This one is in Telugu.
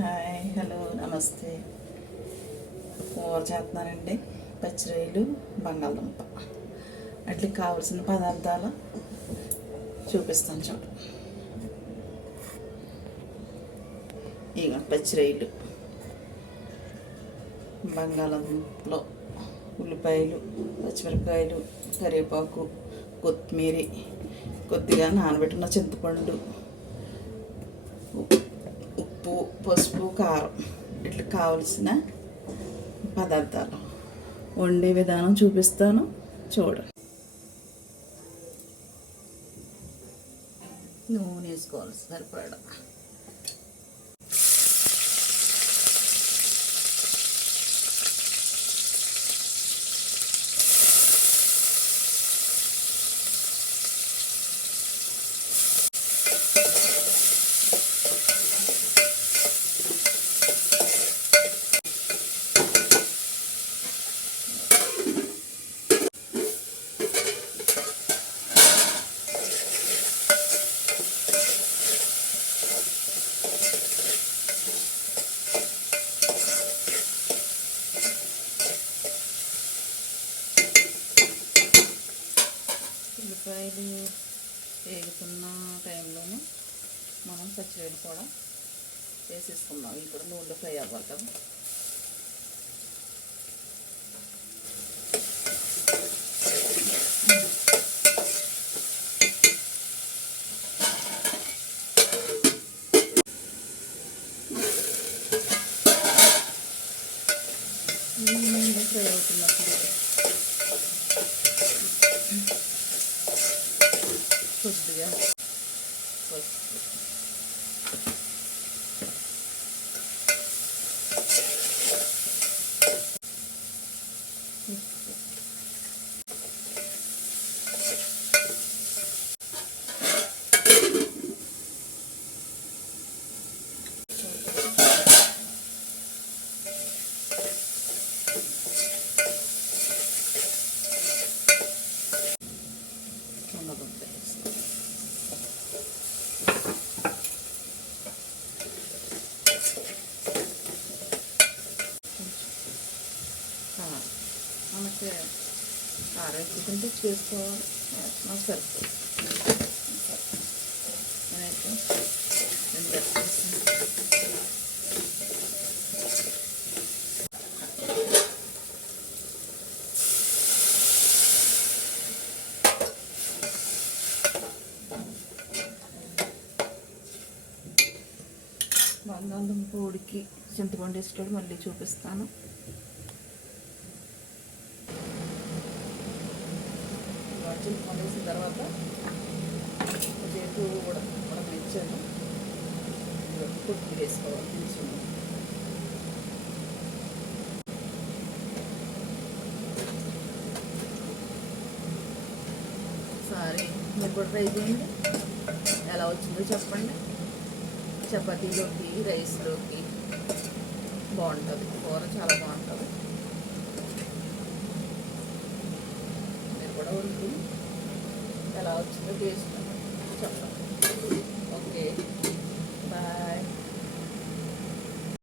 హాయ్, హలో, నమస్తే. కూర చేస్తున్నానండి. పచ్చిరొయ్యలు, బంగాళదుంప. వాటికి కావలసిన పదార్థాలు చూపిస్తాను చూడు. ఇక పచ్చిరొయ్యలు, బంగాళదుంపలు, ఉల్లిపాయలు, పచ్చిమిరపకాయలు, కరివేపాకు, కొత్తిమీర, కొద్దిగా నానబెట్టిన చింతపండు, ఉప్పు, పసుపు, కారం. ఇట్లా కావలసిన పదార్థాలు వండే విధానం చూపిస్తాను చూడు. నూనె వేసుకోవాలి సరిపడా. ఉల్లిపాయలు వేగుతున్న టైంలోనే మనం పచ్చిరొయ్యలు కూడా వేసేసుకున్నాం. ఇవి కూడా నూనెలో ఫ్రై అవ్వాలి కదా. నూనెలో ఫ్రై అవుతున్నప్పుడు కొద్దిగా పసుపు, బంగాళదుంప వేస్తాం. మనకి కారం ఎక్కువ తింటే చేసుకోవాలి, నాకు సరిపోతుంది. నేనైతే రెండు వేస్తాను. బంగాళదుంప ఉడికి చింతపండు వేసేటప్పుడు మళ్ళీ చూపిస్తాను. చింతపండు వేసిన తర్వాత కొద్దిసేపు ఉడకనిచ్చాను. కొత్తిమీర వేసుకోవాలి తీసుకుని. ఒకసారి మీరు కూడా ట్రై చేయండి, ఎలా వచ్చిందో చెప్పండి. చపాతీలోకి, రైస్లోకి బాగుంటుంది. కూర చాలా బాగుంటుంది. మీరు కూడా వండుకుని ఎలా వచ్చిందో టేస్ట్ చెప్పండి.